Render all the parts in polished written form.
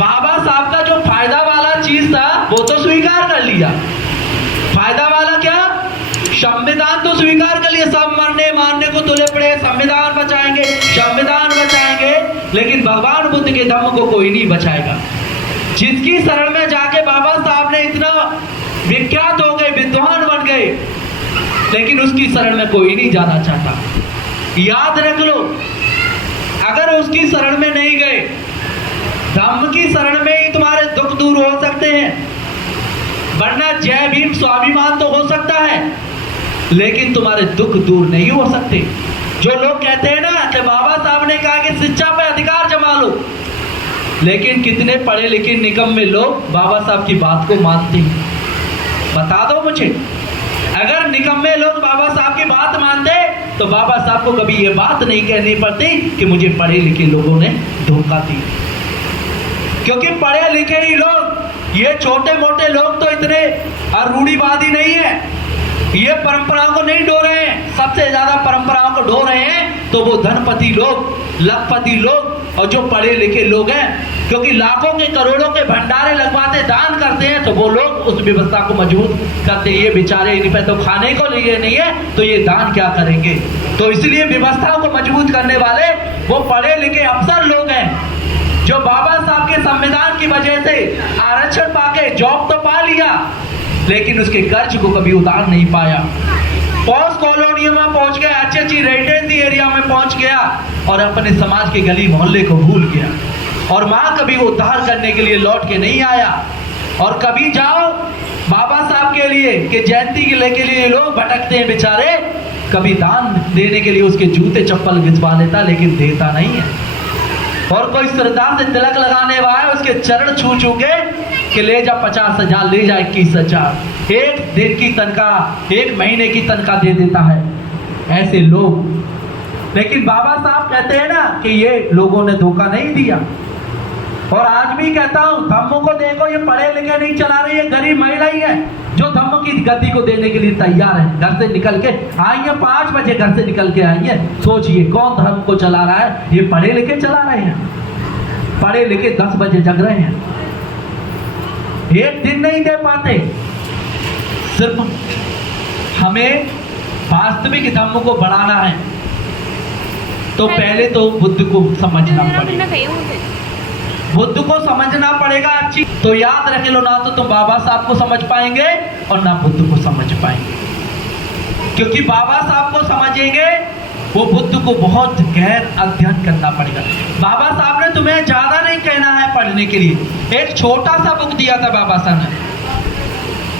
बाबा साहब का जो फायदा वाला चीज था वो तो स्वीकार कर लिया। फायदा वाला क्या? संविधान तो स्वीकार कर लिया, सब मरने मारने को तुले पड़े, संविधान बचाएंगे संविधान बचाएंगे, लेकिन भगवान बुद्ध के धम्म को कोई नहीं बचाएगा। जिसकी शरण में जाके बाबा साहब ने इतना विख्यात हो गए, विद्वान बन गए, लेकिन उसकी शरण में कोई नहीं जाना चाहता। याद रख लो, अगर उसकी शरण में नहीं गए, धम्म की शरण में ही तुम्हारे दुख दूर हो सकते हैं, वरना जय भीम स्वाभिमान तो हो सकता है लेकिन तुम्हारे दुख दूर नहीं हो सकते। जो लोग कहते हैं ना कि बाबा साहब ने कहा कि शिक्षा पे अधिकार जमा लो, लेकिन कितने पढ़े लिखे निकम्मे लोग बाबा साहब की बात को मानते हैं? बता दो मुझे। अगर निकम्मे लोग बाबा साहब की बात मानते तो बाबा साहब को कभी ये बात नहीं कहनी पड़ती कि मुझे पढ़े लिखे लोगों ने धोखा दिया। क्योंकि पढ़े लिखे ही लोग, ये छोटे मोटे लोग तो इतने रूढ़िवादी नहीं है, ये परंपराओं को नहीं डो रहे हैं। सबसे ज्यादा परंपराओं को डो रहे हैं तो वो धनपति लोग, लखपति लोग और जो पढ़े लिखे लोग हैं। क्योंकि लाखों के करोड़ों के भंडारे लगवाते, दान करते हैं, तो वो लोग उस व्यवस्था को मजबूत करते हैं। ये बेचारे इन पे तो खाने को लिए नहीं है तो ये दान क्या करेंगे? तो इसलिए व्यवस्थाओं को मजबूत करने वाले वो पढ़े लिखे अफसर लोग हैं, जो बाबा साहब के संविधान की वजह से आरक्षण पाके जॉब तो पा लिया, लेकिन उसके कर्ज को कभी उतार नहीं पाया। पॉस कॉलोनियों में पहुंच गया, अच्छी अच्छी रेजिडेंसी एरिया में पहुंच गया और अपने समाज के गली मोहल्ले को भूल गया, और वहां कभी वो उद्धार करने के लिए लौट के नहीं आया। और कभी जाओ बाबा साहब के लिए कि जयंती के लिए लोग भटकते हैं बेचारे, कभी दान देने के लिए उसके जूते चप्पल घिसवा लेता, लेकिन देता नहीं है। और कोई श्रद्धा से तिलक लगाने वाला है, उसके चरण छू छू के कि ले जा 50,000, ले जा 21,000, एक दिन की तनख्वाह, एक महीने की तनख्वाह दे देता है ऐसे लोग। लेकिन बाबा साहब कहते हैं ना कि ये लोगों ने धोखा नहीं दिया। और आज भी कहता हूं, धम्म को देखो, ये पढ़े लिखे नहीं चला रही है, गरीब महिला ही है जो धम्म की गति को देने के लिए तैयार है। घर से निकल के आई है, 5 बजे घर से निकल के आई है। सोचिए कौन धर्म को चला रहा है? ये पढ़े लिखे चला रहे हैं। पढ़े लिखे 10 बजे जग रहे हैं, एक दिन नहीं दे पाते। सिर्फ हमें वास्तविक धम्म को बढ़ाना है तो पहले तो बुद्ध को समझना पड़ेगा, बुद्ध को समझना पड़ेगा अच्छी। तो याद रख लो, ना तो तुम बाबा साहब को समझ पाएंगे और ना बुद्ध को समझ पाएंगे। क्योंकि बाबा साहब को समझेंगे वो बुद्ध को बहुत गहर अध्ययन करना पड़ेगा। बाबा साहब ने तुम्हें ज्यादा नहीं कहना है पढ़ने के लिए, एक छोटा सा बुक दिया था बाबा साहब ने,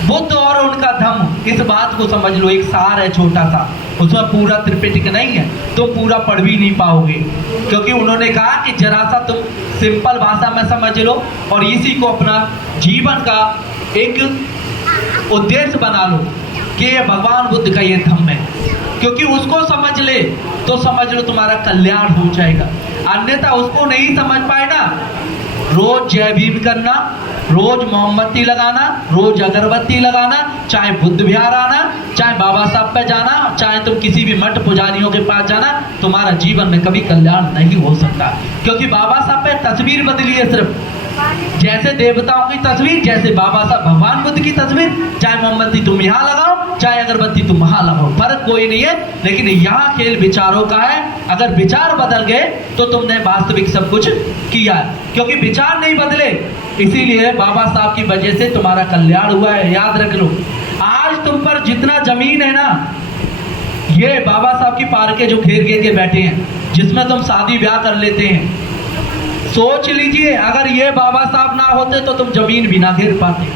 बुद्ध और उनका धम्म। इस बात को समझ लो, एक सार है छोटा सा, उसमें पूरा त्रिपिटक नहीं है, तो पूरा पढ़ भी नहीं पाओगे। क्योंकि उन्होंने कहा कि जरा सा तुम सिंपल भाषा में समझ लो और इसी को अपना जीवन का एक उद्देश्य बना लो कि ये भगवान बुद्ध का ये धम्म है। क्योंकि उसको समझ ले तो समझ लो तुम्हारा कल्याण हो जाएगा। अन्यथा उसको नहीं समझ पाए ना, रोज जय भीम करना, रोज मोमबत्ती लगाना, रोज अगरबत्ती लगाना, चाहे बुद्ध विहार आना, चाहे बाबा साहब पे जाना, चाहे तुम किसी भी मठ पुजारियों के पास जाना, तुम्हारा जीवन में कभी कल्याण नहीं हो सकता। क्योंकि बाबा साहब पे तस्वीर बदली है सिर्फ, जैसे देवताओं की तस्वीर, जैसे बाबा साहब भगवान बुद्ध की तस्वीर। चाहे मोमबत्ती तुम यहाँ लगाओ, चाहे अगरबत्ती तुम वहां लगाओ, फर्क कोई नहीं है। लेकिन यहाँ खेल विचारों का है। अगर विचार बदल गए तो तुमने वास्तविक सब कुछ किया। क्योंकि विचार नहीं बदले, इसीलिए बाबा साहब की वजह से तुम्हारा कल्याण हुआ है। याद रख लो, आज तुम पर जितना जमीन है ना, ये बाबा साहब की पार्कें जो घेर घेर के बैठे हैं, जिसमें तुम शादी ब्याह कर लेते हैं। सोच लीजिए, अगर ये बाबा साहब ना होते तो तुम जमीन भी ना घेर पाते,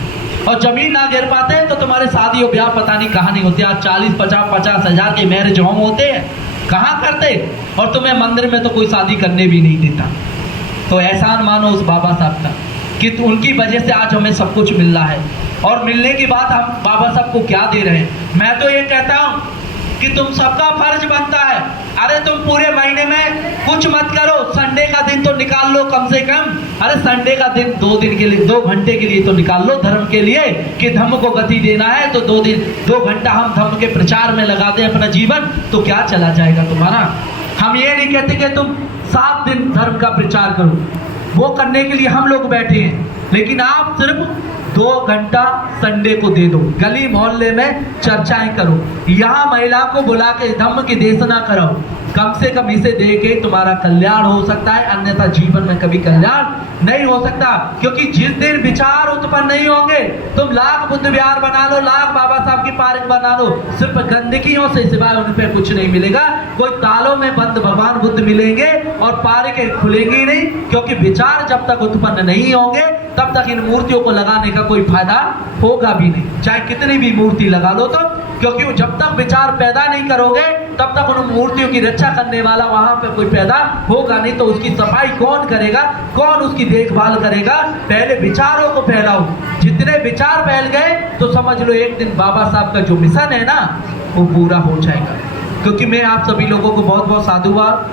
और जमीन ना घेर पाते तो तुम्हारे शादी और ब्याह पता नहीं कहाँ नहीं होते। आज 40-50 हजार के मैरिज होम होते हैं, कहाँ करते? और तुम्हें मंदिर में तो कोई शादी करने भी नहीं देता। तो एहसान मानो उस बाबा साहब का कि उनकी वजह से आज हमें सब कुछ मिल रहा है। और मिलने की बात हम बाबा साहब को क्या दे रहे हैं? मैं तो ये कहता हूँ कि तुम सबका फर्ज बनता है, अरे तुम पूरे महीने में कुछ मत करो, संडे का दिन तो निकाल लो कम से कम। अरे संडे का दिन 2 दिन के लिए, 2 घंटे के लिए तो निकाल लो धर्म के लिए, कि धम्म को गति देना है तो 2 घंटा हम धम्म के प्रचार में लगा दें अपना जीवन, तो क्या चला जाएगा तुम्हारा। हम ये नहीं कहते कि तुम 7 दिन धर्म का प्रचार करो, वो करने के लिए हम लोग बैठे हैं। लेकिन आप सिर्फ 2 घंटा संडे को दे दो, गली मोहल्ले में चर्चाएं करो, यहाँ महिला को बुला के धम्म की देशना कराओ। कम से कम इसे दे के तुम्हारा कल्याण हो सकता है, अन्यथा जीवन में कभी कल्याण नहीं हो सकता। क्योंकि जिस दिन विचार उत्पन्न नहीं होंगे, तुम लाख बुद्ध विहार बना लो, लाख बाबा साहब की पार्क बना लो, सिर्फ गंदगियों से सिवाय उन पे कुछ नहीं मिलेगा। कोई तालों में बंद भगवान बुद्ध मिलेंगे और पार्क खुलेंगे ही नहीं। क्योंकि विचार जब तक उत्पन्न नहीं होंगे तब तक इन मूर्तियों को लगाने का कोई फायदा होगा भी नहीं, चाहे कितनी भी मूर्ति लगा लो तो। क्योंकि जब तक विचार पैदा नहीं करोगे तब तक उन मूर्तियों की रक्षा करने वाला वहां पे कोई पैदा होगा नहीं। तो उसकी सफाई कौन करेगा, कौन उसकी देखभाल करेगा? पहले विचारों को फैलाओ। जितने विचार फैल गए तो समझ लो एक दिन बाबा साहब का जो मिशन है ना वो पूरा हो जाएगा। क्योंकि मैं आप सभी लोगों को बहुत बहुत साधुवाद